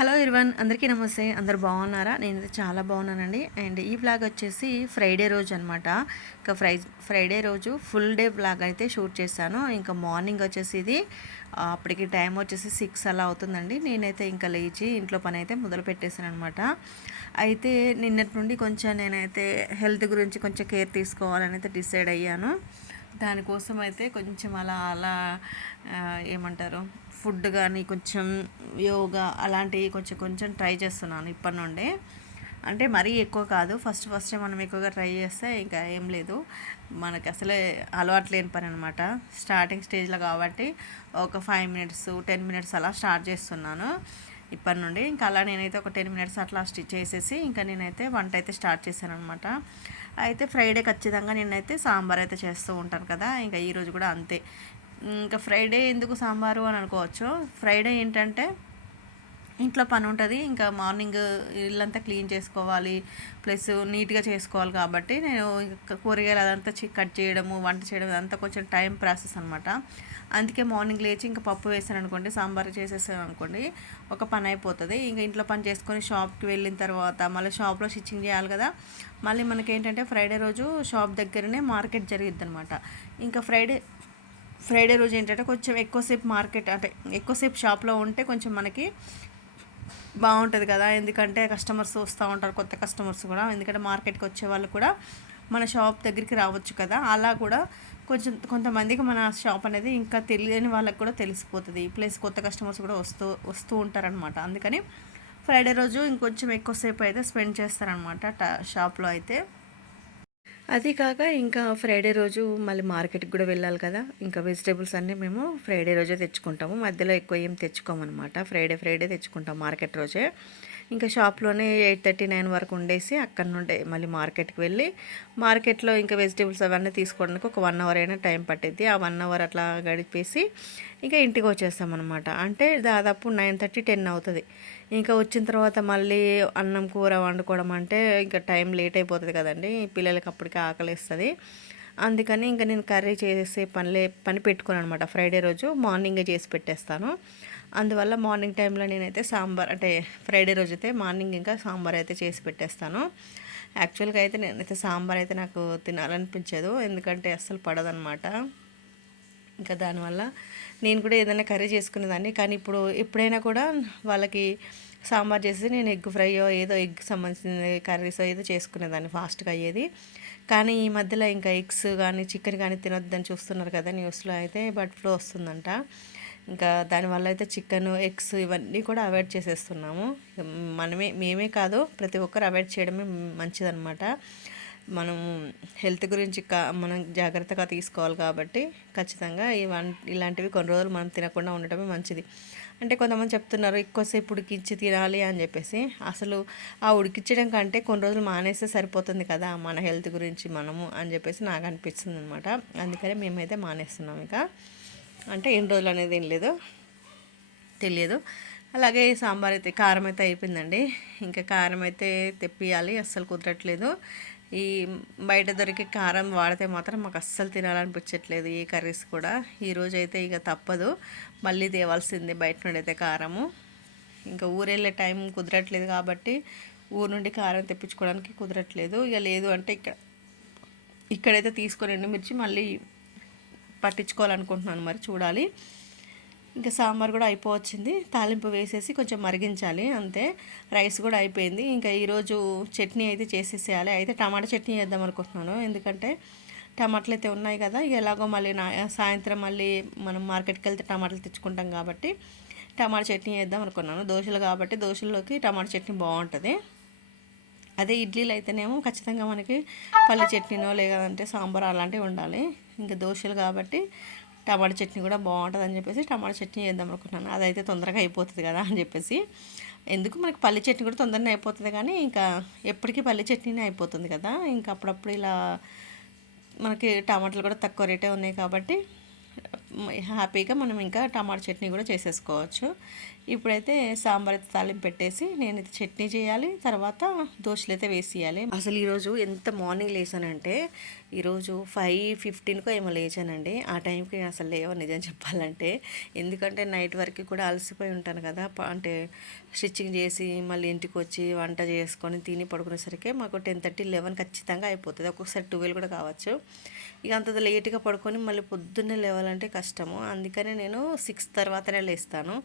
Hello ఇర్వన్ అందరికీ నమస్తే. అందరు బాగున్నారా? నేను చాలా బాగున్నానండి. అండ్ ఈ బ్లాగ్ వచ్చేసి ఫ్రైడే రోజు అనమాట ఇంకా ఫ్రై ఫ్రైడే రోజు ఫుల్ డే బ్లాగ్ అయితే షూట్ చేశాను. ఇంకా మార్నింగ్ వచ్చేసి ఇది అప్పటికి టైం వచ్చేసి సిక్స్ అలా అవుతుందండి. నేనైతే ఇంకా లేచి ఇంట్లో పని అయితే మొదలు పెట్టేశాను అనమాట అయితే నిన్నటి నుండి కొంచెం నేనైతే హెల్త్ గురించి కొంచెం కేర్ తీసుకోవాలని అయితే డిసైడ్ అయ్యాను. దానికోసం అయితే కొంచెం అలా అలా ఏమంటారు? ఫుడ్ కానీ కొంచెం యోగా అలాంటివి కొంచెం కొంచెం ట్రై చేస్తున్నాను ఇప్పటి నుండే. అంటే మరీ ఎక్కువ కాదు. ఫస్ట్ ఫస్ట్ మనం ఎక్కువగా ట్రై చేస్తే ఇంకా ఏం లేదు. మనకి అసలే అలవాటు లేని పని అనమాట స్టార్టింగ్ స్టేజ్లో కాబట్టి ఒక ఫైవ్ మినిట్స్ టెన్ మినిట్స్ అలా స్టార్ట్ చేస్తున్నాను ఇప్పటి నుండి. ఇంకా అలా నేనైతే ఒక టెన్ మినిట్స్ అట్లా స్టిచ్ చేసేసి ఇంకా నేనైతే వంట అయితే స్టార్ట్ చేశాను అనమాట అయితే ఫ్రైడే ఖచ్చితంగా నేనైతే సాంబార్ అయితే చేస్తూ ఉంటాను కదా. ఇంకా ఈరోజు కూడా అంతే. ఇంకా ఫ్రైడే ఎందుకు సాంబారు అని అనుకోవచ్చు. ఫ్రైడే ఏంటంటే ఇంట్లో పని ఉంటుంది. ఇంకా మార్నింగ్ ఇల్లంతా క్లీన్ చేసుకోవాలి. ప్లస్ నీట్గా చేసుకోవాలి కాబట్టి నేను ఇంకా కూరగాయలు అదంతా కట్ చేయడము వంట చేయడం అదంతా కొంచెం టైం ప్రాసెస్ అనమాట అందుకే మార్నింగ్ లేచి ఇంకా పప్పు వేసాను అనుకోండి సాంబార్ చేసేసాను అనుకోండి ఒక పని అయిపోతుంది. ఇంకా ఇంట్లో పని చేసుకొని షాప్కి వెళ్ళిన తర్వాత మళ్ళీ షాప్లో స్టిచ్చింగ్ చేయాలి కదా. మళ్ళీ మనకి ఏంటంటే ఫ్రైడే రోజు షాప్ దగ్గరనే మార్కెట్ జరిగిద్ది అనమాట ఇంకా ఫ్రైడే ఫ్రైడే రోజు ఏంటంటే కొంచెం ఎక్కువసేపు మార్కెట్ అంటే ఎక్కువసేపు షాప్లో ఉంటే కొంచెం మనకి బాగుంటుంది కదా. ఎందుకంటే కస్టమర్స్ వస్తూ ఉంటారు కొత్త కస్టమర్స్ కూడా. ఎందుకంటే మార్కెట్కి వచ్చే వాళ్ళు కూడా మన షాప్ దగ్గరికి రావచ్చు కదా. అలా కూడా కొంచెం కొంతమందికి మన షాప్ అనేది ఇంకా తెలియని వాళ్ళకి కూడా తెలిసిపోతుంది. ప్లస్ కొత్త కస్టమర్స్ కూడా వస్తూ వస్తూ ఉంటారనమాట అందుకని ఫ్రైడే రోజు ఇంకొంచెం ఎక్కువసేపు అయితే స్పెండ్ చేస్తారనమాట షాప్లో అయితే. అది కాక ఇంకా ఫ్రైడే రోజు మళ్ళీ మార్కెట్కి కూడా వెళ్ళాలి కదా. ఇంకా వెజిటేబుల్స్ అన్నీ మేము ఫ్రైడే రోజే తెచ్చుకుంటాము. మధ్యలో ఎక్కువ ఏం తెచ్చుకోమన్నమాట. ఫ్రైడే ఫ్రైడే తెచ్చుకుంటాం మార్కెట్ రోజే. ఇంకా షాప్లోనే ఎయిట్ థర్టీ నైన్ వరకు ఉండేసి అక్కడ నుండే మళ్ళీ మార్కెట్కి వెళ్ళి మార్కెట్లో ఇంకా వెజిటేబుల్స్ అవన్నీ తీసుకోవడానికి ఒక వన్ అవర్ అయినా టైం పట్టేది ఆ వన్ అవర్ అట్లా గడిపేసి ఇంకా ఇంటికి వచ్చేస్తామన్నమాట అంటే దాదాపు నైన్ థర్టీ టెన్ అవుతుంది. ఇంకా వచ్చిన తర్వాత మళ్ళీ అన్నం కూర వండుకోవడం అంటే ఇంకా టైం లేట్ అయిపోతుంది కదండి. పిల్లలకి అప్పటికే ఆకలిస్తుంది. అందుకని ఇంకా నేను కర్రీ చేసే పనిలే పని పెట్టుకున్నాను అనమాట ఫ్రైడే రోజు మార్నింగే చేసి పెట్టేస్తాను. అందువల్ల మార్నింగ్ టైంలో నేనైతే సాంబార్ అంటే ఫ్రైడే రోజు అయితే మార్నింగ్ ఇంకా సాంబార్ అయితే చేసి పెట్టేస్తాను. యాక్చువల్గా అయితే నేనైతే సాంబార్ అయితే నాకు తినాలనిపించదు. ఎందుకంటే అస్సలు పడదనమాట. ఇంకా దానివల్ల నేను కూడా ఏదైనా కర్రీ చేసుకునేదాన్ని. కానీ ఇప్పుడు ఎప్పుడైనా కూడా వాళ్ళకి సాంబార్ చేసి నేను ఎగ్ ఫ్రైయో ఏదో ఎగ్ సంబంధించిన కర్రీస్ ఏదో చేసుకునేదాన్ని ఫాస్ట్గా అయ్యేది. కానీ ఈ మధ్యలో ఇంకా ఎగ్స్ కానీ చికెన్ కానీ తినొద్దని చూస్తున్నారు కదా న్యూస్లో అయితే బర్డ్ ఫ్లూ వస్తుందంట. ఇంకా దానివల్ల అయితే చికెన్ ఎగ్స్ ఇవన్నీ కూడా అవాయిడ్ చేసేస్తున్నాము. మనమే మేమే కాదు ప్రతి ఒక్కరు అవాయిడ్ చేయడమే మంచిదన్నమాట. మనం హెల్త్ గురించి కా మనం జాగ్రత్తగా తీసుకోవాలి కాబట్టి ఖచ్చితంగా ఇవన్ ఇలాంటివి కొన్ని రోజులు మనం తినకుండా ఉండటమే మంచిది. అంటే కొంతమంది చెప్తున్నారు ఎక్కువసేపు ఉడికించి తినాలి అని చెప్పేసి. అసలు ఆ ఉడికించడం కంటే కొన్ని రోజులు మానేస్తే సరిపోతుంది కదా మన హెల్త్ గురించి మనము అని చెప్పేసి నాకు అనిపిస్తుంది అనమాట అందుకనే మేమైతే మానేస్తున్నాం ఇక. అంటే ఎన్ని రోజులు అనేది ఏం లేదు. తెలియదు అలాగే సాంబార్ అయితే కారం అయితే అయిపోయిందండి. ఇంకా కారం అయితే తెప్పియాలి అస్సలు కుదరట్లేదు. ఈ బయట దొరికే కారం వాడితే మాత్రం మాకు అస్సలు తినాలనిపించట్లేదు ఈ కర్రీస్ కూడా. ఈరోజు అయితే ఇక తప్పదు. మళ్ళీ తేవాల్సిందే బయట నుండి అయితే కారము. ఇంకా ఊరెళ్ళే టైం కుదరట్లేదు కాబట్టి ఊరు నుండి కారం తెప్పించుకోవడానికి కుదరట్లేదు. ఇక లేదు అంటే ఇక్కడ ఇక్కడైతే తీసుకొని ఎండుమిర్చి మళ్ళీ పట్టించుకోవాలనుకుంటున్నాను మరి చూడాలి. ఇంకా సాంబార్ కూడా అయిపోవచ్చింది. తాలింపు వేసేసి కొంచెం మరిగించాలి అంతే. రైస్ కూడా అయిపోయింది. ఇంకా ఈరోజు చట్నీ అయితే చేసేసేయాలి. అయితే టమాటా చట్నీ చేద్దాం అనుకుంటున్నాను. ఎందుకంటే టమాటాలు అయితే ఉన్నాయి కదా ఎలాగో మళ్ళీ నా సాయంత్రం మళ్ళీ మనం మార్కెట్కి వెళ్తే టమాటాలు తెచ్చుకుంటాం కాబట్టి టమాటా చట్నీ చేద్దాం అనుకున్నాను. దోశలు కాబట్టి దోశల్లోకి టమాటా చట్నీ బాగుంటుంది. అదే ఇడ్లీలు అయితేనేమో ఖచ్చితంగా మనకి పల్లి చట్నీనో లేదంటే సాంబార్ అలాంటివి ఉండాలి. ఇంకా దోశలు కాబట్టి టమాటా చట్నీ కూడా బాగుంటుంది అని చెప్పేసి టమాటా చట్నీ చేద్దాం అనుకుంటున్నాను. అదైతే తొందరగా అయిపోతుంది కదా అని చెప్పేసి. ఎందుకు మనకి పల్లి చట్నీ కూడా తొందరగా అయిపోతుంది కానీ ఇంకా ఎప్పటికీ పల్లి చట్నీనే అయిపోతుంది కదా. ఇంకా అప్పుడప్పుడు ఇలా మనకి టమాటాలు కూడా తక్కువ రేటే ఉన్నాయి కాబట్టి హ్యాపీగా మనం ఇంకా టమాటా చట్నీ కూడా చేసేసుకోవచ్చు. ఇప్పుడైతే సాంబార్ అయితే తాలింపు పెట్టేసి నేను చట్నీ చేయాలి తర్వాత దోశలు అయితే వేసేయాలి అసలు ఈరోజు ఎంత మార్నింగ్ లేచానంటే ఈరోజు ఫైవ్ ఫిఫ్టీన్కో ఏమో లేచానండి. ఆ టైంకి అసలు లేవో నిజం చెప్పాలంటే. ఎందుకంటే నైట్ వరకు కూడా అలసిపోయి ఉంటాను కదా అంటే స్టిచ్చింగ్ చేసి మళ్ళీ ఇంటికి వచ్చి వంట చేసుకొని తిని పడుకునేసరికి మాకు టెన్ థర్టీ లెవెన్ ఖచ్చితంగా అయిపోతుంది. ఒక్కొక్కసారి ట్వెల్వ్ కూడా కావచ్చు. ఇక అంత లేట్గా పడుకొని మళ్ళీ పొద్దున్నే లేవాలంటే కష్టము. అందుకనే నేను సిక్స్ తర్వాతనే లేస్తాను.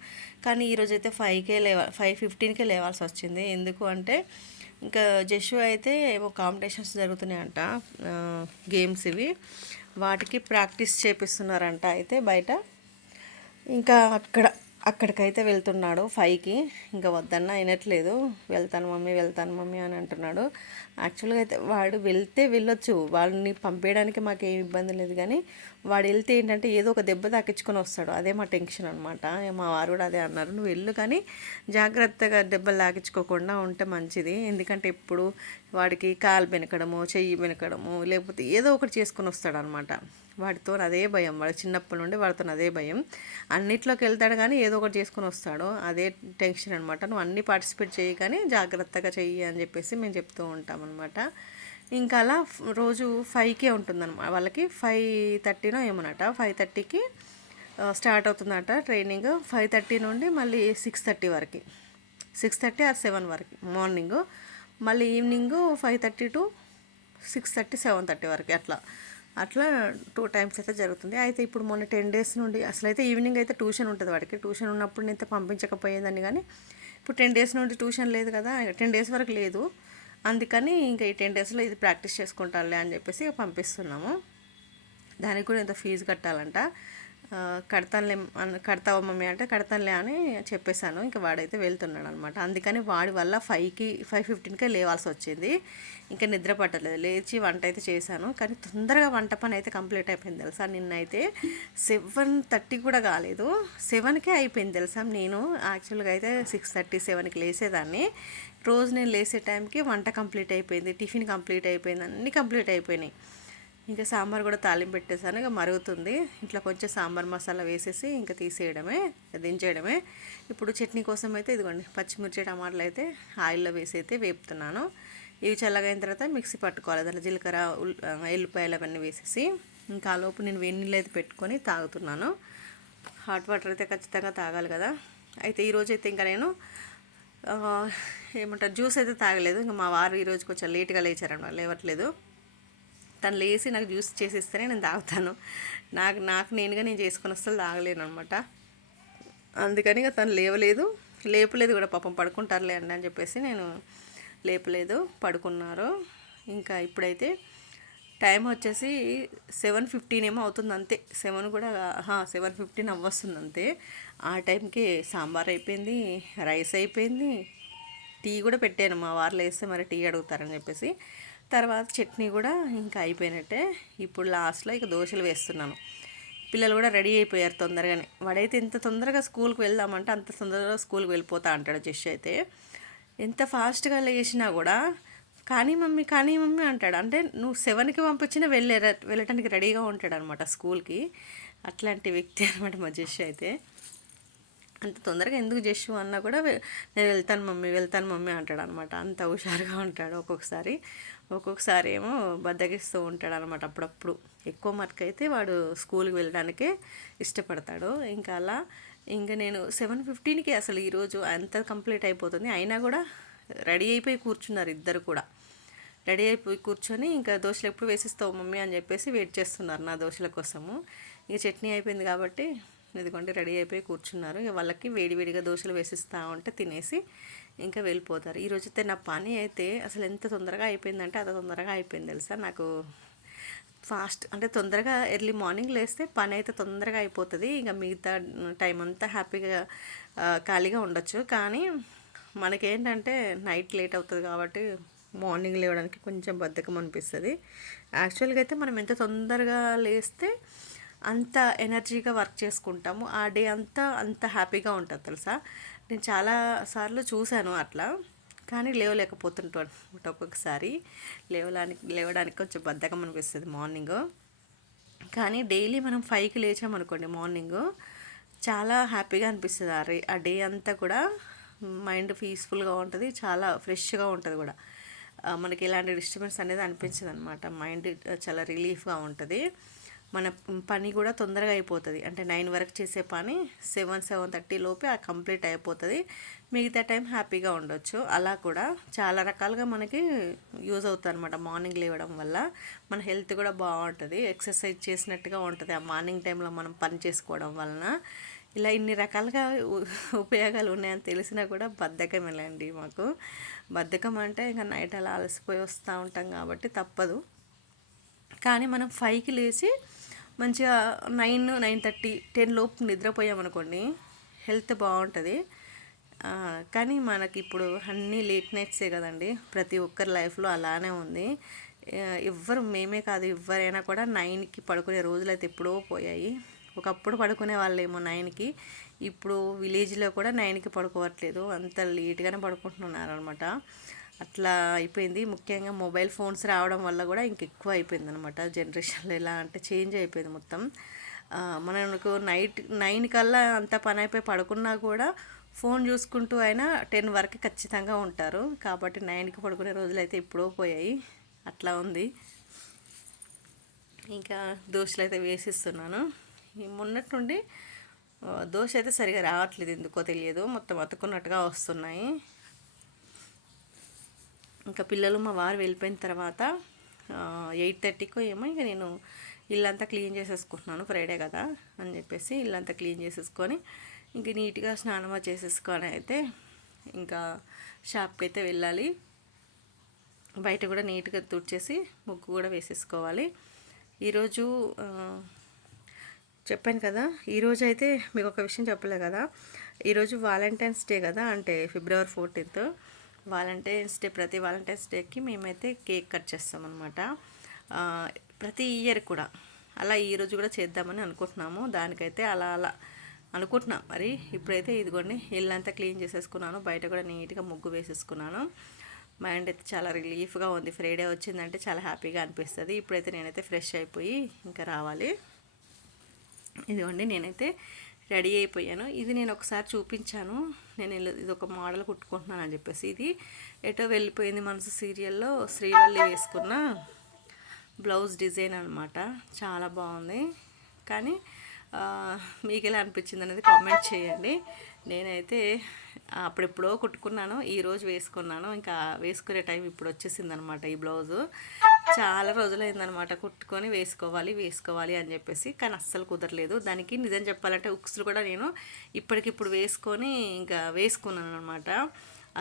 కానీ ఈరోజు అయితే ఫైవ్కే లేవ ఫైవ్ ఫిఫ్టీన్కే లేవాల్సి వచ్చింది ఎందుకు అంటే ఇంకా జషు అయితే ఏమో కాంపిటీషన్స్ జరుగుతున్నాయంట గేమ్స్ ఇవి. వాటికి ప్రాక్టీస్ చేపిస్తున్నారంట అయితే బయట. ఇంకా అక్కడ అక్కడికైతే వెళ్తున్నాడు ఫైవ్కి. ఇంకా వద్దన్న అయినట్లేదు. వెళ్తాను మమ్మీ వెళ్తాను మమ్మీ అని అంటున్నాడు. యాక్చువల్గా అయితే వాడు వెళ్తే వెళ్ళొచ్చు. వాళ్ళని పంపేయడానికి మాకు ఏం ఇబ్బంది లేదు కానీ వాడు వెళ్తే ఏంటంటే ఏదో ఒక దెబ్బ తాకించుకొని వస్తాడు. అదే మా టెన్షన్ అనమాట మా వారు కూడా అదే అన్నారు. నువ్వు వెళ్ళు కానీ జాగ్రత్తగా దెబ్బలు తాకించుకోకుండా ఉంటే మంచిది. ఎందుకంటే ఎప్పుడు వాడికి కాలు వెనకడము చెయ్యి వెనకడము లేకపోతే ఏదో ఒకటి చేసుకొని వస్తాడు అనమాట వాడితో అదే భయం. వాడు చిన్నప్పటి నుండి వాడితో అదే భయం. అన్నిట్లోకి వెళ్తాడు కానీ ఏదో ఒకటి చేసుకొని వస్తాడు. అదే టెన్షన్ అనమాట నువ్వు అన్ని పార్టిసిపేట్ చేయి కానీ జాగ్రత్తగా చెయ్యి అని చెప్పేసి మేము చెప్తూ ఉంటాం అనమాట ఇంకా అలా రోజు ఫైవ్కే ఉంటుందన్నమాట వాళ్ళకి ఫైవ్ థర్టీనో ఏమోనట. ఫైవ్ థర్టీకి స్టార్ట్ అవుతుందట ట్రైనింగ్. ఫైవ్ థర్టీ నుండి మళ్ళీ సిక్స్ థర్టీ వరకు. సిక్స్ థర్టీ ఆర్ సెవెన్ వరకు మార్నింగ్. మళ్ళీ evening five thirty to six thirty seven thirty వరకు అట్లా. అట్లా టూ టైమ్స్ అయితే జరుగుతుంది. అయితే ఇప్పుడు మొన్న టెన్ డేస్ నుండి అసలు అయితే ఈవినింగ్ అయితే ట్యూషన్ ఉంటుంది వాడికి. ట్యూషన్ ఉన్నప్పుడు నేను పంపించకపోయేదాన్ని కానీ ఇప్పుడు టెన్ డేస్ నుండి ట్యూషన్ లేదు కదా టెన్ డేస్ వరకు లేదు. అందుకని ఇంకా ఈ టెన్ డేస్లో ఇది ప్రాక్టీస్ చేసుకుంటానులే అని చెప్పేసి పంపిస్తున్నాము. దానికి కూడా ఎంత ఫీజు కట్టాలంట. కడతానులే కడతావా మమ్మీ అంటే కడతానులే అని చెప్పేశాను. ఇంకా వాడైతే వెళ్తున్నాడు అనమాట అందుకని వాడి వల్ల ఫైవ్కి ఫైవ్ ఫిఫ్టీన్కే లేవాల్సి వచ్చింది. ఇంకా నిద్ర పట్టలేదు. లేచి వంట అయితే చేశాను. కానీ తొందరగా వంట పని అయితే కంప్లీట్ అయిపోయింది తెలుసా? నిన్నైతే సెవెన్ థర్టీ కూడా కాలేదు. సెవెన్కే అయిపోయింది తెలుసా? నేను యాక్చువల్గా అయితే సిక్స్ థర్టీ సెవెన్కి లేసేదాన్ని. రోజు నేను లేసే టైంకి వంట కంప్లీట్ అయిపోయింది. టిఫిన్ కంప్లీట్ అయిపోయింది. అన్నీ కంప్లీట్ అయిపోయినాయి. ఇంకా సాంబార్ కూడా తాలింపు పెట్టేసాను ఇక మరుగుతుంది. ఇట్లా కొంచెం సాంబార్ మసాలా వేసేసి ఇంకా తీసేయడమే దించేయడమే. ఇప్పుడు చట్నీ కోసం అయితే ఇదిగోండి పచ్చిమిర్చి టమాటాలు అయితే ఆయిల్లో వేసి అయితే వేపుతున్నాను. ఇవి చల్లగైన తర్వాత మిక్సీ పట్టుకోవాలి. దాంట్లో జీలకర్ర ఉల్- ఎల్లిపాయలు అవన్నీ వేసేసి ఇంకా ఆ లోపు నేను వేడి నీళ్ళు అయితే పెట్టుకొని తాగుతున్నాను. హాట్ వాటర్ అయితే ఖచ్చితంగా తాగాలి కదా. అయితే ఈరోజు అయితే ఇంకా నేను ఏమంటారు జ్యూస్ అయితే తాగలేదు. ఇంకా మా వారు ఈరోజు కొంచెం లేట్గా లేచారన్నమాట లేవట్లేదు. తను లేచి నాకు జ్యూస్ చేసిస్తేనే నేను తాగుతాను. నాకు నాకు నేనుగా నేను చేసుకొని వస్తే తాగలేను అనమాట అందుకని ఇక తను లేవలేదు. లేపలేదు కూడా పాపం పడుకుంటారులే అండి అని చెప్పేసి నేను లేపలేదు పడుకున్నారు. ఇంకా ఇప్పుడైతే టైం వచ్చేసి సెవెన్ ఫిఫ్టీన్ ఏమో అవుతుంది అంతే. సెవెన్ కూడా సెవెన్ ఫిఫ్టీన్ అవ్వస్తుంది అంతే. ఆ టైంకి సాంబార్ అయిపోయింది రైస్ అయిపోయింది. టీ కూడా పెట్టాను మా వారు వేస్తే మరి టీ అడుగుతారని చెప్పేసి. తర్వాత చట్నీ కూడా ఇంకా అయిపోయినట్టే. ఇప్పుడు లాస్ట్లో ఇక దోశలు వేస్తున్నాను. పిల్లలు కూడా రెడీ అయిపోయారు తొందరగానే. వాడైతే ఇంత తొందరగా స్కూల్కి వెళ్దామంటే అంత తొందరగా స్కూల్కి వెళ్ళిపోతా అంటాడు జస్ట్ అయితే. ఎంత ఫాస్ట్గా లేచినా కూడా కానీ మమ్మీ కానీ మమ్మీ అంటాడు. అంటే నువ్వు సెవెన్కి పంపించినా వెళ్ళే వెళ్ళటానికి రెడీగా ఉంటాడు అనమాట స్కూల్కి. అట్లాంటి వ్యక్తి అనమాట మా జస్ట్ అయితే. అంత తొందరగా ఎందుకు చేసు అన్నా కూడా నేను వెళ్తాను మమ్మీ వెళ్తాను మమ్మీ అంటాడు అనమాట అంత హుషారుగా ఉంటాడు ఒక్కొక్కసారి. ఒక్కొక్కసారి ఏమో బద్దగిస్తూ ఉంటాడు అనమాట అప్పుడప్పుడు. ఎక్కువ మటుకైతే వాడు స్కూల్కి వెళ్ళడానికే ఇష్టపడతాడు. ఇంకా అలా ఇంకా నేను సెవెన్ ఫిఫ్టీన్కి అసలు ఈరోజు అంత కంప్లీట్ అయిపోతుంది. అయినా కూడా రెడీ అయిపోయి కూర్చున్నారు ఇద్దరు కూడా. రెడీ అయిపోయి కూర్చొని ఇంకా దోశలు ఎప్పుడు వేసిస్తావు మమ్మీ అని చెప్పేసి వెయిట్ చేస్తున్నారు నా దోశల కోసము. ఇంక చట్నీ అయిపోయింది కాబట్టి ఇదిగోండి రెడీ అయిపోయి కూర్చున్నారు. ఇక వాళ్ళకి వేడివేడిగా దోశలు వేసిస్తా ఉంటే తినేసి ఇంకా వెళ్ళిపోతారు. ఈరోజు అయితే నా పని అయితే అసలు ఎంత తొందరగా అయిపోయిందంటే అంత తొందరగా అయిపోయింది తెలుసా? నాకు ఫాస్ట్ అంటే తొందరగా ఎర్లీ మార్నింగ్ లేస్తే పని అయితే తొందరగా అయిపోతుంది. ఇంకా మిగతా టైం అంతా హ్యాపీగా ఖాళీగా ఉండొచ్చు. కానీ మనకేంటంటే నైట్ లేట్ అవుతుంది కాబట్టి మార్నింగ్ లేవడానికి కొంచెం బద్ధకం అనిపిస్తుంది. యాక్చువల్గా అయితే మనం ఎంత తొందరగా లేస్తే అంత ఎనర్జీగా వర్క్ చేసుకుంటాము. ఆ డే అంతా అంత హ్యాపీగా ఉంటుంది తెలుసా? నేను చాలా సార్లు చూశాను అట్లా. కానీ లేవలేకపోతుంటాను అనమాట ఒక్కొక్కసారి. లేవడానికి లేవడానికి కొంచెం బద్ధకం అనిపిస్తుంది మార్నింగ్. కానీ డైలీ మనం ఫైవ్కి లేచామనుకోండి మార్నింగ్ చాలా హ్యాపీగా అనిపిస్తుంది ఆ రే ఆ డే అంతా కూడా మైండ్ పీస్ఫుల్గా ఉంటుంది చాలా ఫ్రెష్గా ఉంటుంది కూడా. మనకి ఎలాంటి డిస్టర్బెన్స్ అనేది అనిపించదు అనమాట మైండ్ చాలా రిలీఫ్గా ఉంటుంది. మన పని కూడా తొందరగా అయిపోతుంది. అంటే నైన్ వరకు చేసే పని సెవెన్ సెవెన్ థర్టీ లోపే ఆ కంప్లీట్ అయిపోతుంది. మిగతా టైం హ్యాపీగా ఉండొచ్చు. అలా కూడా చాలా రకాలుగా మనకి యూజ్ అవుతుంది అనమాట మార్నింగ్ లేవడం వల్ల. మన హెల్త్ కూడా బాగుంటుంది. ఎక్సర్సైజ్ చేసినట్టుగా ఉంటుంది ఆ మార్నింగ్ టైంలో మనం పని చేసుకోవడం వలన. ఇలా ఇన్ని రకాలుగా ఉపయోగాలు ఉన్నాయని తెలిసినా కూడా బద్ధకమేలండి మాకు. బద్ధకం అంటే ఇంకా నైట్ అలా అలసిపోయి వస్తూ ఉంటాం కాబట్టి తప్పదు. కానీ మనం ఫైవ్కి లేచి మంచిగా నైన్ నైన్ థర్టీ టెన్ లోపు నిద్రపోయామనుకోండి హెల్త్ బాగుంటుంది. కానీ మనకి ఇప్పుడు అన్నీ లేట్ నైట్సే కదండి ప్రతి ఒక్కరి లైఫ్లో అలానే ఉంది. ఎవ్వరు మేమే కాదు ఎవరైనా కూడా నైన్కి పడుకునే రోజులు అయితే ఎప్పుడో పోయాయి. ఒకప్పుడు పడుకునే వాళ్ళేమో నైన్కి ఇప్పుడు విలేజ్లో కూడా నైన్కి పడుకోవట్లేదు అంత లేట్గానే పడుకుంటున్నారు అనమాట అట్లా అయిపోయింది. ముఖ్యంగా మొబైల్ ఫోన్స్ రావడం వల్ల కూడా ఇంకెక్కువ అయిపోయింది అనమాట జనరేషన్లో ఎలా అంటే చేంజ్ అయిపోయింది మొత్తం. మనకు నైట్ నైన్ కల్లా అంత పని అయిపోయి పడుకున్నా కూడా ఫోన్ చూసుకుంటూ అయినా టెన్ వరకు ఖచ్చితంగా ఉంటారు. కాబట్టి నైన్కి పడుకునే రోజులు అయితే ఎప్పుడో పోయాయి. అట్లా ఉంది. ఇంకా దోశలు అయితే వేసిస్తున్నాను. మొన్నటి నుండి దోశ అయితే సరిగా రావట్లేదు. ఎందుకో తెలియదు. మొత్తం అతుకున్నట్టుగా వస్తున్నాయి. ఇంకా పిల్లలు మా వారు వెళ్ళిపోయిన తర్వాత ఎయిట్ థర్టీకో ఏమో ఇంకా నేను ఇల్లంతా క్లీన్ చేసేసుకుంటున్నాను ఫ్రైడే కదా అని చెప్పేసి ఇల్లంతా క్లీన్ చేసేసుకొని ఇంక నీట్గా స్నానం చేసేసుకొని అయితే ఇంకా షాప్కి అయితే వెళ్ళాలి. బయట కూడా నీట్గా తుడిచేసి ముగ్గు కూడా వేసేసుకోవాలి. ఈరోజు చెప్పాను కదా ఈరోజు అయితే మీకు ఒక విషయం చెప్పలే కదా ఈరోజు వాలంటైన్స్ డే కదా అంటే ఫిబ్రవరి ఫోర్టీన్త్. వాలంటైన్స్ డే ప్రతి వాలంటైన్స్ డేకి మేమైతే కేక్ కట్ చేస్తాం అనమాట ప్రతి ఇయర్ కూడా. అలా ఈరోజు కూడా చేద్దామని అనుకుంటున్నాము. దానికైతే అలా అలా అనుకుంటున్నాం. మరి ఇప్పుడైతే ఇదిగోండి ఇల్లంతా క్లీన్ చేసేసుకున్నాను. బయట కూడా నీట్గా ముగ్గు వేసేసుకున్నాను. మైండ్ అయితే చాలా రిలీఫ్గా ఉంది. ఫ్రైడే వచ్చిందంటే చాలా హ్యాపీగా అనిపిస్తుంది. ఇప్పుడైతే నేనైతే ఫ్రెష్ అయిపోయి ఇంకా రావాలి. ఇదిగోండి నేనైతే రెడీ అయిపోయాను. ఇది నేను ఒకసారి చూపించాను. నేను ఇది ఒక మోడల్ కుట్టుకుంటున్నాను అని చెప్పేసి. ఇది ఎటో వెళ్ళిపోయింది మనసు సీరియల్లో శ్రీవల్లి వేసుకున్న బ్లౌజ్ డిజైన్ అనమాట చాలా బాగుంది. కానీ మీకు ఎలా అనిపించింది అనేది కామెంట్ చేయండి. నేనైతే అప్పుడెప్పుడో కుట్టుకున్నాను ఈరోజు వేసుకున్నాను. ఇంకా వేసుకునే టైం ఇప్పుడు వచ్చేసింది అనమాట ఈ బ్లౌజు. చాలా రోజులైందనమాట కుట్టుకొని వేసుకోవాలి వేసుకోవాలి అని చెప్పేసి కానీ అస్సలు కుదరలేదు. దానికి నిజం చెప్పాలంటే ఉక్స్లు కూడా నేను ఇప్పటికిప్పుడు వేసుకొని ఇంకా వేసుకున్నాను అనమాట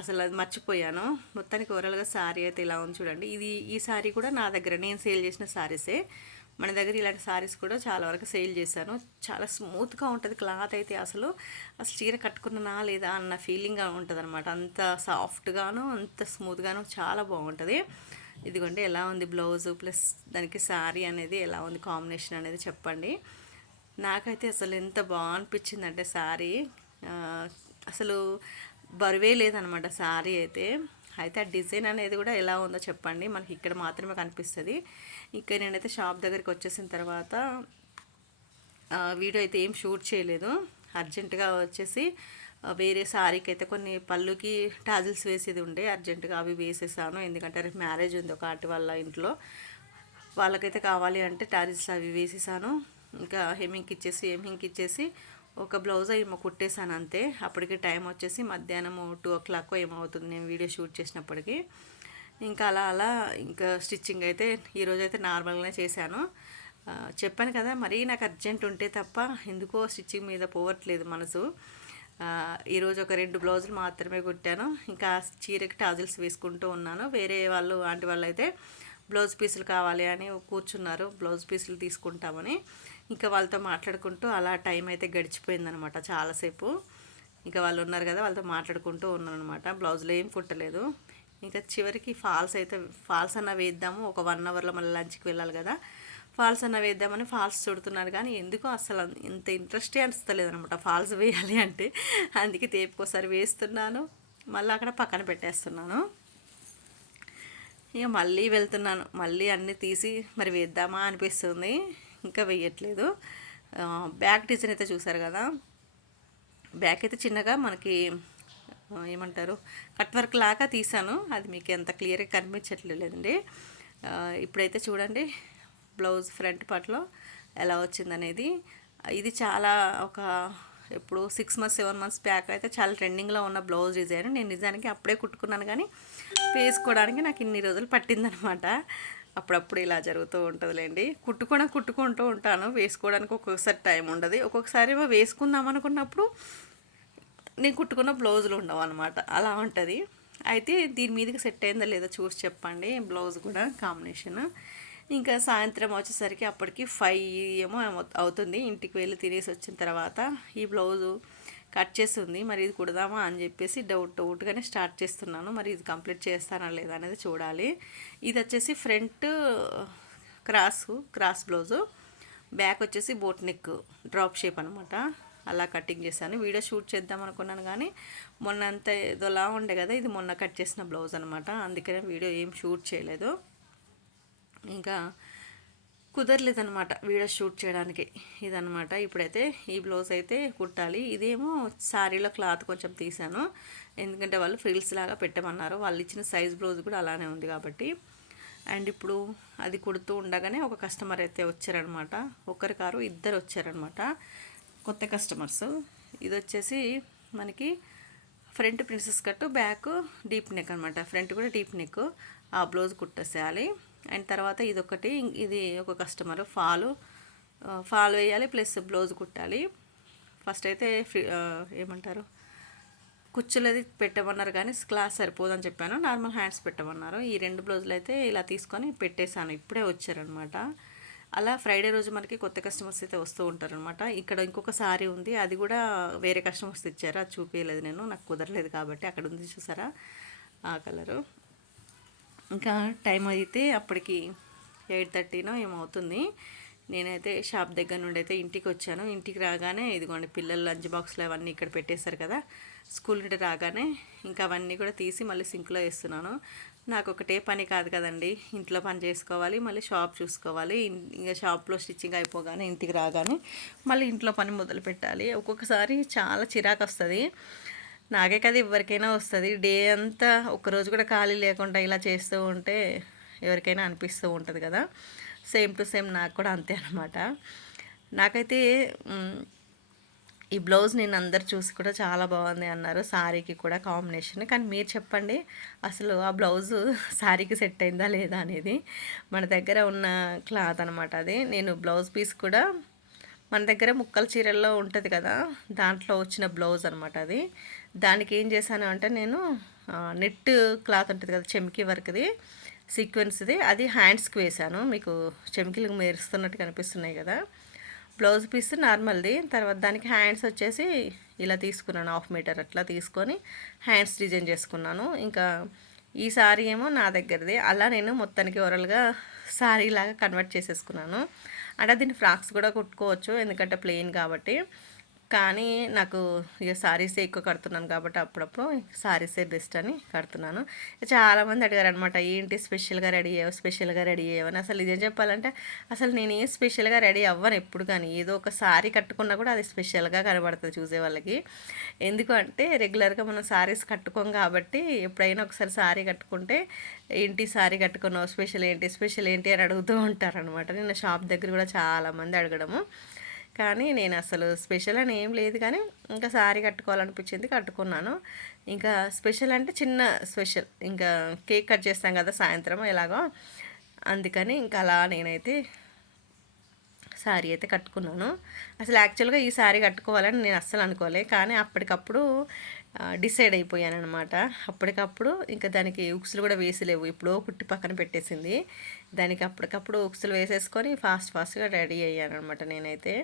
అసలు అది మర్చిపోయాను. మొత్తానికి ఓవరాల్గా శారీ అయితే ఇలా ఉంది చూడండి. ఇది ఈ శారీ కూడా నా దగ్గర నేను సేల్ చేసిన శారీసే మన దగ్గర ఇలాంటి శారీస్ కూడా చాలా వరకు సేల్ చేశాను. చాలా స్మూత్గా ఉంటుంది క్లాత్ అయితే అసలు. అసలు చీర కట్టుకున్నానా లేదా అన్న ఫీలింగ్గా ఉంటుంది అనమాట అంత సాఫ్ట్గాను అంత స్మూత్గాను చాలా బాగుంటుంది. ఇదిగోండి ఎలా ఉంది బ్లౌజ్ ప్లస్ దానికి శారీ అనేది ఎలా ఉంది కాంబినేషన్ అనేది చెప్పండి. నాకైతే అసలు ఎంత బాగా అనిపించిందంటే శారీ అసలు బరువే లేదనమాట శారీ అయితే. అయితే ఆ డిజైన్ అనేది కూడా ఎలా ఉందో చెప్పండి. మనకి ఇక్కడ మాత్రమే కనిపిస్తుంది. ఇంకా నేనైతే షాప్ దగ్గరికి వచ్చేసిన తర్వాత వీడియో అయితే ఏం షూట్ చేయలేదు. అర్జెంటుగా వచ్చేసి వేరే సారీకి అయితే కొన్ని పళ్ళుకి టాజిల్స్ వేసేది ఉండే అర్జెంటుగా అవి వేసేసాను. ఎందుకంటే రేపు మ్యారేజ్ ఉంది ఒక ఆటి వాళ్ళ ఇంట్లో. వాళ్ళకైతే కావాలి అంటే టాజిల్స్ అవి వేసేసాను. ఇంకా హెమ్మింగ్కి ఇచ్చేసి హెమ్మింగ్కి ఇచ్చేసి ఒక బ్లౌజ్ ఏమో కుట్టేశాను అంతే. అప్పటికి టైం వచ్చేసి మధ్యాహ్నం టూ ఓ క్లాక్ ఏమో అవుతుంది నేను వీడియో షూట్ చేసినప్పటికీ. ఇంకా అలా అలా ఇంకా స్టిచ్చింగ్ అయితే ఈరోజు అయితే నార్మల్గానే చేశాను. చెప్పాను కదా మరీ నాకు అర్జెంట్ ఉంటే తప్ప ఎందుకో స్టిచ్చింగ్ మీద పోవట్లేదు మనసు. ఈరోజు ఒక రెండు బ్లౌజులు మాత్రమే కుట్టాను. ఇంకా చీరకి టాజిల్స్ వేసుకుంటూ ఉన్నాను. వేరే వాళ్ళు ఆంటీ వాళ్ళు అయితే బ్లౌజ్ పీసులు కావాలి అని కూర్చున్నారు. బ్లౌజ్ పీసులు తీసుకుంటామని. ఇంకా వాళ్ళతో మాట్లాడుకుంటూ అలా టైం అయితే గడిచిపోయిందనమాట చాలాసేపు. ఇంకా వాళ్ళు ఉన్నారు కదా వాళ్ళతో మాట్లాడుకుంటూ ఉన్నాను అనమాట బ్లౌజ్లో ఏం కుట్టలేదు. ఇంకా చివరికి ఫాల్స్ అయితే ఫాల్స్ అన్న వేద్దాము. ఒక వన్ అవర్లో మళ్ళీ లంచ్కి వెళ్ళాలి కదా. ఫాల్స్ అన్న వేద్దామని ఫాల్స్ చుడుతున్నారు. కానీ ఎందుకో అసలు ఇంత ఇంట్రెస్టే అనిస్తలేదు అనమాట ఫాల్స్ వేయాలి అంటే. అందుకే తేపుకోసారి వేస్తున్నాను. మళ్ళీ అక్కడ పక్కన పెట్టేస్తున్నాను. ఇక మళ్ళీ వెళ్తున్నాను. మళ్ళీ అన్నీ తీసి మరి వేద్దామా అనిపిస్తుంది. ఇంకా వేయట్లేదు. బ్యాక్ డిజైన్ అయితే చూసారు కదా. బ్యాక్ అయితే చిన్నగా మనకి ఏమంటారు? కట్ వర్క్ లాగా తీసాను అది మీకు ఎంత క్లియర్గా కనిపించట్లేదండి. ఇప్పుడైతే చూడండి బ్లౌజ్ ఫ్రంట్ పార్ట్లో ఎలా వచ్చిందనేది. ఇది చాలా ఒక ఇప్పుడు six months seven months back అయితే చాలా ట్రెండింగ్లో ఉన్న బ్లౌజ్ డిజైన్. నేను నిజానికి అప్పుడే కుట్టుకున్నాను కానీ వేసుకోవడానికి నాకు ఇన్ని రోజులు పట్టిందనమాట. అప్పుడప్పుడు ఇలా జరుగుతూ ఉంటుందిలేండి. కుట్టుకోవడం కుట్టుకుంటూ ఉంటాను. వేసుకోవడానికి ఒక్కొక్కసారి టైం ఉండదు. ఒక్కొక్కసారి వేసుకుందాం అనుకున్నప్పుడు నేను కుట్టుకున్న బ్లౌజులు ఉండవు అనమాట అలా ఉంటుంది. అయితే దీని మీదకి సెట్ అయిందో లేదో చూసి చెప్పండి. బ్లౌజ్ కూడా కాంబినేషన్. ఇంకా సాయంత్రం వచ్చేసరికి అప్పటికి ఫైవ్ ఏమో ఏమో అవుతుంది. ఇంటికి వెళ్ళి తినేసి వచ్చిన తర్వాత ఈ బ్లౌజు కట్ చేస్తుంది. మరి ఇది కుడదామా అని చెప్పేసి డౌట్ డౌట్గానే స్టార్ట్ చేస్తున్నాను. మరి ఇది కంప్లీట్ చేస్తానా లేదా అనేది చూడాలి. ఇది వచ్చేసి front cross cross blouse. Back వచ్చేసి బోట్ నెక్ డ్రాప్ షేప్ అనమాట అలా కటింగ్ చేశాను. వీడియో షూట్ చేద్దాం అనుకున్నాను కానీ మొన్న అంత ఏదోలా ఉండే కదా ఇది మొన్న కట్ చేసిన బ్లౌజ్ అనమాట అందుకనే వీడియో ఏం షూట్ చేయలేదు. ఇంకా కుదరలేదనమాట వీడియో షూట్ చేయడానికి. ఇదనమాట ఇప్పుడైతే ఈ బ్లౌజ్ అయితే కుట్టాలి. ఇదేమో శారీలో క్లాత్ కొంచెం తీసాను ఎందుకంటే వాళ్ళు ఫ్రిల్స్ లాగా పెట్టమన్నారు. వాళ్ళు ఇచ్చిన సైజ్ బ్లౌజ్ కూడా అలానే ఉంది కాబట్టి. అండ్ ఇప్పుడు అది కుడుతూ ఉండగానే ఒక కస్టమర్ అయితే వచ్చారనమాట ఒకరి కారు ఇద్దరు వచ్చారనమాట కొత్త కస్టమర్స్ ఇది వచ్చేసి మనకి front princess cut back deep neck అనమాట ఫ్రంట్ కూడా డీప్ నెక్ ఆ బ్లౌజ్ కుట్టేసేయాలి. అండ్ తర్వాత ఇదొకటి ఇది ఒక కస్టమర్ ఫాలు. ఫాల్ వేయాలి ప్లస్ బ్లౌజ్ కుట్టాలి. ఫస్ట్ అయితే ఫ్రీ- ఆ, ఏమంటారు? కుచ్చులది పెట్టమన్నారు కానీ క్లాస్ సరిపోదని చెప్పాను. నార్మల్ హ్యాండ్స్ పెట్టమన్నారు. ఈ రెండు బ్లౌజులు అయితే ఇలా తీసుకొని పెట్టేశాను. ఇప్పుడే వచ్చారనమాట అలా ఫ్రైడే రోజు మనకి కొత్త కస్టమర్స్ అయితే వస్తూ ఉంటారనమాట ఇక్కడ ఇంకొక సారీ ఉంది అది కూడా వేరే కస్టమర్స్ ఇచ్చారు అది చూపించలేదు నేను నాకు కుదరలేదు కాబట్టి అక్కడ ఉంది చూసారా? ఆ కలరు ఇంకా టైం అయితే అప్పటికి ఎయిట్ థర్టీనో ఏమవుతుంది నేనైతే షాప్ దగ్గర నుండి అయితే ఇంటికి వచ్చాను. ఇంటికి రాగానే ఇదిగోండి పిల్లలు లంచ్ బాక్స్లో అవన్నీ ఇక్కడ పెట్టేశారు కదా. స్కూల్ నుండి రాగానే ఇంకా అవన్నీ కూడా తీసి మళ్ళీ సింక్లో వేస్తున్నాను. నాకు ఒకటే పని కాదు కదండి. ఇంట్లో పని చేసుకోవాలి మళ్ళీ షాప్ చూసుకోవాలి. ఇంకా షాప్లో స్టిచ్చింగ్ అయిపోగానే ఇంటికి రాగానే మళ్ళీ ఇంట్లో పని మొదలు పెట్టాలి. ఒక్కొక్కసారి చాలా చిరాకు వస్తుంది నాకే కదా ఎవరికైనా వస్తుంది. డే అంతా ఒక్కరోజు కూడా ఖాళీ లేకుండా ఇలా చేస్తూ ఉంటే ఎవరికైనా అనిపిస్తూ ఉంటుంది కదా. సేమ్ టు సేమ్ నాకు కూడా అంతే అనమాట నాకైతే ఈ బ్లౌజ్ నేను అందరు చూసి కూడా చాలా బాగుంది అన్నారు. శారీకి కూడా కాంబినేషన్ కానీ మీరు చెప్పండి అసలు ఆ బ్లౌజు శారీకి సెట్ అయిందా లేదా అనేది. మన దగ్గర ఉన్న క్లాత్ అనమాట అది. నేను బ్లౌజ్ పీస్ కూడా మన దగ్గర ముక్కల చీరల్లో ఉంటుంది కదా దాంట్లో వచ్చిన బ్లౌజ్ అనమాట అది. దానికి ఏం చేశాను అంటే నేను నెట్ క్లాత్ ఉంటుంది కదా చెమ్కి వర్క్ది సీక్వెన్స్ది అది హ్యాండ్స్కి వేశాను. మీకు చెమ్కిలకు మెరుస్తున్నట్టు కనిపిస్తున్నాయి కదా. బ్లౌజ్ పీస్ నార్మల్ది తర్వాత దానికి హ్యాండ్స్ వచ్చేసి ఇలా తీసుకున్నాను హాఫ్ మీటర్ అట్లా తీసుకొని హ్యాండ్స్ డిజైన్ చేసుకున్నాను. ఇంకా ఈ సారీ ఏమో నా దగ్గరది. అలా నేను మొత్తానికి ఓవరాల్గా సారీ లాగా కన్వర్ట్ చేసేసుకున్నాను. అంటే దీన్ని ఫ్రాక్స్ కూడా కుట్టుకోవచ్చు ఎందుకంటే ప్లెయిన్ కాబట్టి. కానీ నాకు ఇక శారీసే ఎక్కువ కడుతున్నాను కాబట్టి అప్పుడప్పుడు శారీసే బెస్ట్ అని కడుతున్నాను. చాలామంది అడిగారు అనమాట ఏంటి స్పెషల్గా రెడీ అయ్యావు స్పెషల్గా రెడీ అయ్యావని అసలు ఇదేం చెప్పాలంటే అసలు నేను ఏం స్పెషల్గా రెడీ అవ్వను ఎప్పుడు కానీ. ఏదో ఒక శారీ కట్టుకున్నా కూడా అది స్పెషల్గా కనబడుతుంది చూసే వాళ్ళకి. ఎందుకంటే రెగ్యులర్గా మనం శారీస్ కట్టుకోం కాబట్టి ఎప్పుడైనా ఒకసారి శారీ కట్టుకుంటే ఏంటి సారీ కట్టుకున్నావు? స్పెషల్ ఏంటి? స్పెషల్ ఏంటి? అని అడుగుతూ ఉంటారనమాట నేను షాప్ దగ్గర కూడా చాలామంది అడగడము. కానీ నేను అసలు స్పెషల్ అని ఏం లేదు కానీ ఇంకా శారీ కట్టుకోవాలనిపించింది కట్టుకున్నాను. ఇంకా స్పెషల్ అంటే చిన్న స్పెషల్. ఇంకా కేక్ కట్ చేస్తాం కదా సాయంత్రం ఎలాగో. అందుకని ఇంకా అలా నేనైతే శారీ అయితే కట్టుకున్నాను. అసలు యాక్చువల్గా ఈ శారీ కట్టుకోవాలని నేను అస్సలు అనుకోలే. కానీ అప్పటికప్పుడు డిసైడ్ అయిపోయాను అనమాట అప్పటికప్పుడు ఇంకా దానికి ఉక్సులు కూడా వేసలేవు. ఎప్పుడో కుట్టి పక్కన పెట్టేసింది. దానికి అప్పటికప్పుడు ఉక్సులు వేసేసుకొని ఫాస్ట్ ఫాస్ట్గా రెడీ అయ్యాను అనమాట నేనైతే.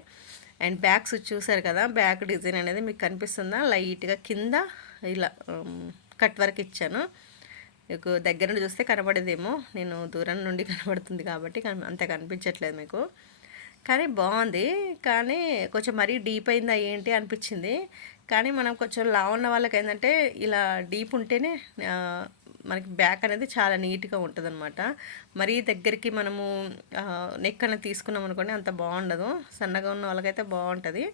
అండ్ బ్యాగ్స్ చూసారు కదా బ్యాక్ డిజైన్ అనేది మీకు కనిపిస్తుందా? లైట్గా కింద ఇలా కట్ వర్క్ ఇచ్చాను. మీకు దగ్గర నుండి చూస్తే కనబడేదేమో. నేను దూరం నుండి కనబడుతుంది కాబట్టి అంత కనిపించట్లేదు మీకు. కానీ బాగుంది. కానీ కొంచెం మరీ డీప్ అయిందా ఏంటి అనిపించింది. కానీ మనం కొంచెం లా ఉన్న వాళ్ళకి ఏంటంటే ఇలా డీప్ ఉంటేనే మనకి బ్యాక్ అనేది చాలా నీట్గా ఉంటుంది అనమాట మరీ దగ్గరికి మనము నెక్ అనేది తీసుకున్నాం అనుకోండి అంత బాగుండదు. సన్నగా ఉన్న వాళ్ళకైతే బాగుంటుంది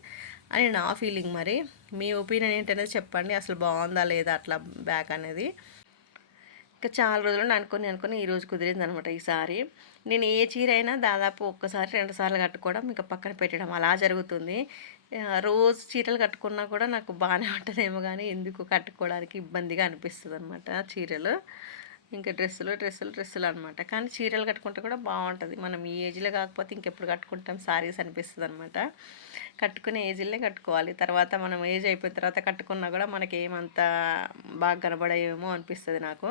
అని నా ఫీలింగ్ మరి. మీ ఒపీనియన్ ఏంటనేది చెప్పండి. అసలు బాగుందా లేదా అట్లా బ్యాక్ అనేది. ఇంకా చాలా రోజులు అనుకుని అనుకుని ఈరోజు కుదిరింది అనమాట ఈసారి నేను ఏ చీర అయినా దాదాపు ఒక్కసారి రెండు సార్లు కట్టుకోవడం ఇంకా పక్కన పెట్టడం అలా జరుగుతుంది. రోజు చీరలు కట్టుకున్నా కూడా నాకు బాగానే ఉంటుందేమో కానీ ఎందుకు కట్టుకోవడానికి ఇబ్బందిగా అనిపిస్తుంది అనమాట చీరలు. ఇంకా డ్రెస్సులు డ్రెస్సులు డ్రెస్సులు అనమాట కానీ చీరలు కట్టుకుంటే కూడా బాగుంటుంది మనం ఈ ఏజ్లో కాకపోతే ఇంకెప్పుడు కట్టుకుంటాం సారీస్ అనిపిస్తుంది అనమాట కట్టుకునే ఏజ్లే కట్టుకోవాలి. తర్వాత మనం ఏజ్ అయిపోయిన తర్వాత కట్టుకున్నా కూడా మనకి ఏమంత బాగా కనబడేమో అనిపిస్తుంది నాకు.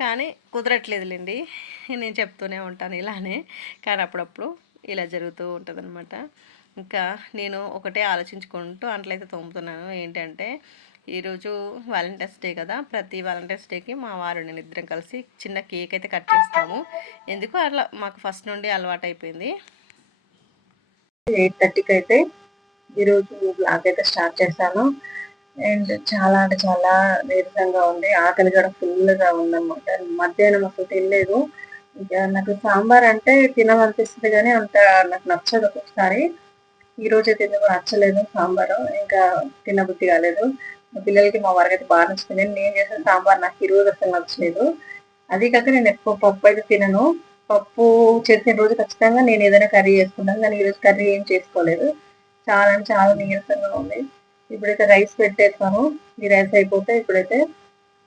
కానీ కుదరట్లేదులేండి. నేను చెప్తూనే ఉంటాను ఇలానే. కానీ అప్పుడప్పుడు ఇలా జరుగుతూ ఉంటుంది ఇంకా నేను ఒకటే ఆలోచించుకుంటూ అంట్లయితే తోముతున్నాను. ఏంటంటే ఈరోజు వాలంటైన్స్ డే కదా. ప్రతి వాలంటైన్స్ డేకి మా వారు నేను ఇద్దరం కలిసి చిన్న కేక్ అయితే కట్ చేస్తాము. ఎందుకు అట్లా? మాకు ఫస్ట్ నుండి అలవాటు అయిపోయింది. ఎయిట్ థర్టీకి అయితే ఈరోజు బ్లాగ్ అయితే స్టార్ట్ చేశాను. అండ్ చాలా అంటే చాలా నీరసంగా ఉంది. ఆకలి కూడా ఫుల్గా ఉందన్నమాట. మధ్యాహ్నం అసలు తినలేదు. ఇంకా నాకు సాంబార్ అంటే తినమనిపిస్తుంది కానీ అంత నాకు నచ్చదు ఒక్కొక్కసారి. ఈ రోజు అయితే ఎందుకు నచ్చలేదు సాంబారు. ఇంకా తినబుద్ధి కాలేదు. పిల్లలకి మా వారికి అయితే బాగా నచ్చింది నేను చేసిన సాంబార్ నాకు ఈ రోజు అసలు నచ్చలేదు. అది కాక నేను ఎక్కువ పప్పు అయితే తినను. పప్పు చేసిన రోజు ఖచ్చితంగా నేను ఏదైనా కర్రీ చేసుకుంటాను. కానీ ఈరోజు కర్రీ ఏం చేసుకోలేదు. చాలా అంటే చాలా నీరసంగా ఉంది. ఇప్పుడైతే రైస్ పెట్టేస్తాను. ఈ రైస్ అయిపోతే ఇప్పుడైతే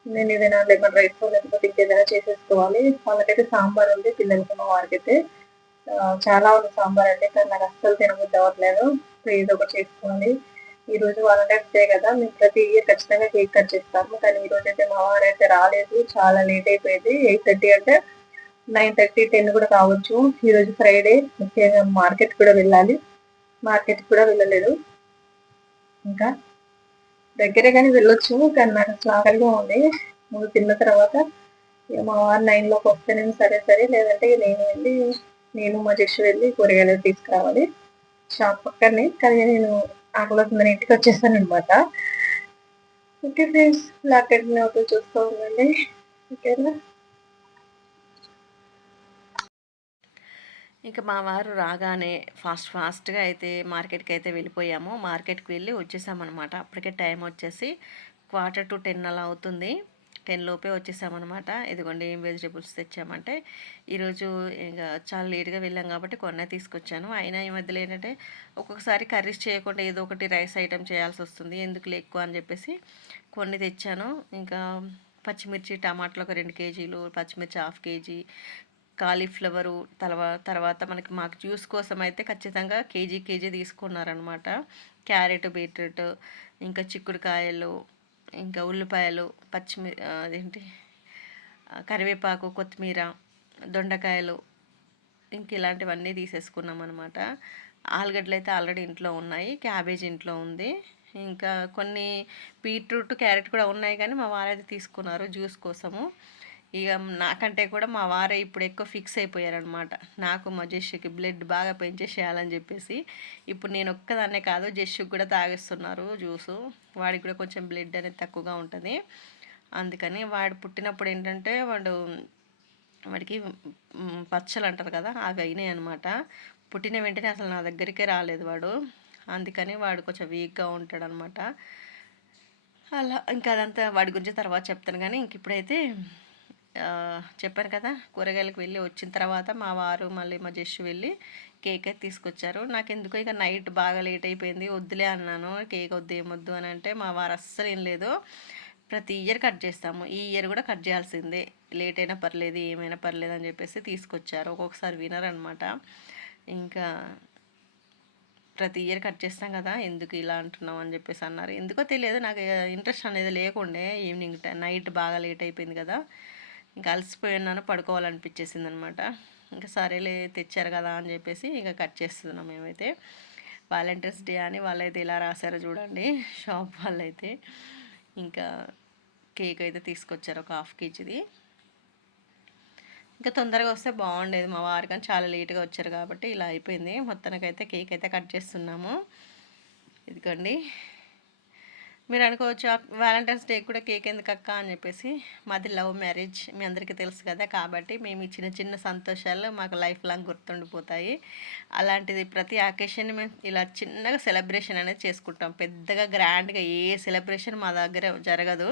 నేను ఏదైనా లెమన్ రైస్ లేకపోతే ఇంకేదైనా చేసేసుకోవాలి. వాళ్ళకైతే సాంబార్ ఉంది పిల్లలకి మా వారికైతే. చాలా ఉంది సాంబార్ అంటే కానీ నాకు అస్సలు తినబుద్ధి అవ్వట్లేదు. ఏదో ఒకటి చేసుకోండి. ఈ రోజు వాలంటైన్స్ డే కదా మేము ప్రతి ఇయర్ ఖచ్చితంగా కేక్ కట్ చేస్తాము. కానీ ఈ రోజు అయితే మా వారు అయితే రాలేదు. చాలా లేట్ అయిపోయింది. ఎయిట్ థర్టీ అంటే నైన్ థర్టీ టెన్ కూడా కావచ్చు. ఈ రోజు ఫ్రైడే. ముఖ్యంగా మార్కెట్ కూడా వెళ్ళాలి. మార్కెట్ కూడా వెళ్ళలేదు. ఇంకా దగ్గరే కానీ వెళ్ళొచ్చు కానీ నాకు అసలు ఆకలిగా ఉంది. ముందు తిన్న తర్వాత మా వారు నైన్లోకి వస్తేనేమో సరే సరే లేదంటే నేను వెళ్ళి నేను మా జస్ట్ వెళ్ళి కూరగాయలు తీసుకురావాలి. షాప్ పక్కనే కానీ నేను ఆకలిస్తుందని ఇంటికి వచ్చేసాను అనమాట ఓకే ఫ్రెండ్స్ లాకెట్ కంటిన్యూ అవుతూ చూస్తూ ఉండండి. ఓకేనా? ఇంకా మా వారు రాగానే ఫాస్ట్ ఫాస్ట్గా అయితే మార్కెట్కి అయితే వెళ్ళిపోయాము. మార్కెట్కి వెళ్ళి వచ్చేసామన్నమాట. అప్పటికే టైం వచ్చేసి క్వార్టర్ టు టెన్ అలా అవుతుంది. టెన్ లోపే వచ్చేసామన్నమాట. ఇదిగోండి ఏం వెజిటేబుల్స్ తెచ్చామంటే ఈరోజు ఇంకా చాలా లేట్గా వెళ్ళాం కాబట్టి కొన్న తీసుకొచ్చాను. అయినా ఈ మధ్యలో ఏంటంటే ఒక్కొక్కసారి కర్రీస్ చేయకుండా ఏదో ఒకటి రైస్ ఐటెం చేయాల్సి వస్తుంది ఎందుకు ఎక్కువ అని చెప్పేసి కొన్ని తెచ్చాను. ఇంకా పచ్చిమిర్చి టమాటాలు ఒక రెండు కేజీలు పచ్చిమిర్చి హాఫ్ కేజీ కాలీఫ్లవరు తర్వా తర్వాత మనకి మాకు జ్యూస్ కోసం అయితే ఖచ్చితంగా కేజీ కేజీ తీసుకున్నారనమాట క్యారెట్ బీట్రూట్ ఇంకా చిక్కుడుకాయలు ఇంకా ఉల్లిపాయలు పచ్చిమి అదేంటి? కరివేపాకు కొత్తిమీర దొండకాయలు ఇంక ఇలాంటివన్నీ తీసేసుకున్నాం అనమాట ఆలుగడ్డలు అయితే ఆల్రెడీ ఇంట్లో ఉన్నాయి క్యాబేజ్ ఇంట్లో ఉంది. ఇంకా కొన్ని బీట్రూట్ క్యారెట్ కూడా ఉన్నాయి కానీ మా వారైతే తీసుకున్నారు జ్యూస్ కోసము. ఇక నాకంటే కూడా మా వారే ఇప్పుడు ఎక్కువ ఫిక్స్ అయిపోయారనమాట నాకు మా జెష్కి బ్లడ్ బాగా పెంచేసేయాలని చెప్పేసి ఇప్పుడు నేను ఒక్కదాన్నే కాదు జెష్కి కూడా తాగిస్తున్నారు జ్యూసు. వాడికి కూడా కొంచెం బ్లడ్ అనేది తక్కువగా ఉంటుంది. అందుకని వాడు పుట్టినప్పుడు ఏంటంటే వాడు వాడికి పచ్చలు అంటారు కదా అవి అయినాయి అనమాట పుట్టిన వెంటనే అసలు నా దగ్గరికే రాలేదు వాడు. అందుకని వాడు కొంచెం వీక్గా ఉంటాడు అనమాట అలా ఇంకా అదంతా వాడి గురించి తర్వాత చెప్తాను. కానీ ఇంక ఇప్పుడైతే చెప్పాను కదా కూరగాయలకు వెళ్ళి వచ్చిన తర్వాత మా వారు మళ్ళీ మా జస్ట్ వెళ్ళి కేక్ అయితే తీసుకొచ్చారు. నాకు ఎందుకో ఇక నైట్ బాగా లేట్ అయిపోయింది వద్దులే అన్నాను. కేక్ వద్దు ఏమొద్దు అని అంటే మా వారు అస్సలు ఏం లేదు. ప్రతి ఇయర్ కట్ చేస్తాము. ఈ ఇయర్ కూడా కట్ చేయాల్సిందే. లేట్ అయినా పర్లేదు ఏమైనా పర్లేదు అని చెప్పేసి తీసుకొచ్చారు. ఒక్కొక్కసారి వినరనమాట. ఇంకా ప్రతి ఇయర్ కట్ చేస్తాం కదా ఎందుకు ఇలా అంటున్నాం అని చెప్పేసి అన్నారు. ఎందుకో తెలియదు నాకు ఇంట్రెస్ట్ అనేది లేకుండే ఈవినింగ్ నైట్ బాగా లేట్ అయిపోయింది కదా. ఇంకా అలసిపోయినాను పడుకోవాలనిపించేసింది అనమాట ఇంకా సరేలే తెచ్చారు కదా అని చెప్పేసి ఇంకా కట్ చేస్తున్నాం మేమైతే. వాలంటీర్స్ డే అని వాళ్ళైతే ఇలా రాశారో చూడండి. షాప్ వాళ్ళైతే ఇంకా కేక్ అయితే తీసుకొచ్చారు ఒక హాఫ్ కేజీది. ఇంకా తొందరగా వస్తే బాగుండేది మా వారు కానీ చాలా లేట్గా వచ్చారు కాబట్టి ఇలా అయిపోయింది. మొత్తానికైతే కేక్ అయితే కట్ చేస్తున్నాము. ఇదిగోండి. మీరు అనుకోవచ్చు? వ్యాలంటైన్స్ డే కూడా కేక్ ఎందుకు అక్క అని చెప్పేసి మాది లవ్ మ్యారేజ్ మీ అందరికీ తెలుసు కదా కాబట్టి మేము ఈ చిన్న చిన్న సంతోషాలు మాకు లైఫ్ లాంగ్ గుర్తుండిపోతాయి. అలాంటిది ప్రతి అకేషన్ మేము ఇలా చిన్నగా సెలబ్రేషన్ అనేది చేసుకుంటాం. పెద్దగా గ్రాండ్గా ఏ సెలబ్రేషన్ మా దగ్గర జరగదు.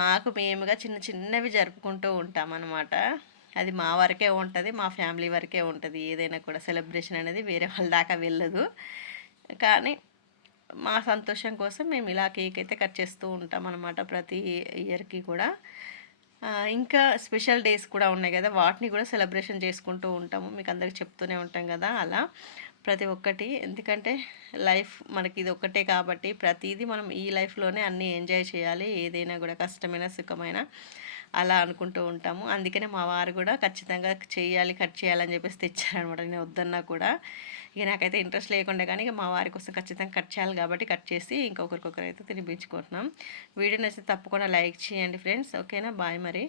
మాకు మేముగా చిన్న చిన్నవి జరుపుకుంటూ ఉంటాం అన్నమాట. అది మా వరకే ఉంటుంది మా ఫ్యామిలీ వరకే ఉంటుంది. ఏదైనా కూడా సెలబ్రేషన్ అనేది వేరే వాళ్ళ దాకా వెళ్ళదు. కానీ మా సంతోషం కోసం మేము ఇలా కేక్ అయితే కట్ చేస్తూ ఉంటాం అనమాట ప్రతి ఇయర్కి కూడా. ఇంకా స్పెషల్ డేస్ కూడా ఉన్నాయి కదా వాటిని కూడా సెలబ్రేషన్ చేసుకుంటూ ఉంటాము. మీకు అందరికి చెప్తూనే ఉంటాం కదా అలా. ప్రతి ఒక్కటి ఎందుకంటే లైఫ్ మనకి ఇది ఒక్కటే కాబట్టి ప్రతిదీ మనం ఈ లైఫ్లోనే అన్నీ ఎంజాయ్ చేయాలి ఏదైనా కూడా కష్టమైన సుఖమైన అలా అనుకుంటూ ఉంటాము. అందుకనే మా వారు కూడా ఖచ్చితంగా చేయాలి కట్ చేయాలని చెప్పేసి తెచ్చారనమాట నేను వద్దన్నా కూడా. ఇక నాకైతే ఇంట్రెస్ట్ లేకుండా కానీ ఇక మా వారి కోసం ఖచ్చితంగా కట్ చేయాలి కాబట్టి కట్ చేసి ఇంకొకరికొకరు అయితే తినిపించుకుంటున్నాం. వీడియో నచ్చితే తప్పకుండా లైక్ చేయండి ఫ్రెండ్స్. ఓకేనా? బాయ్ మరి.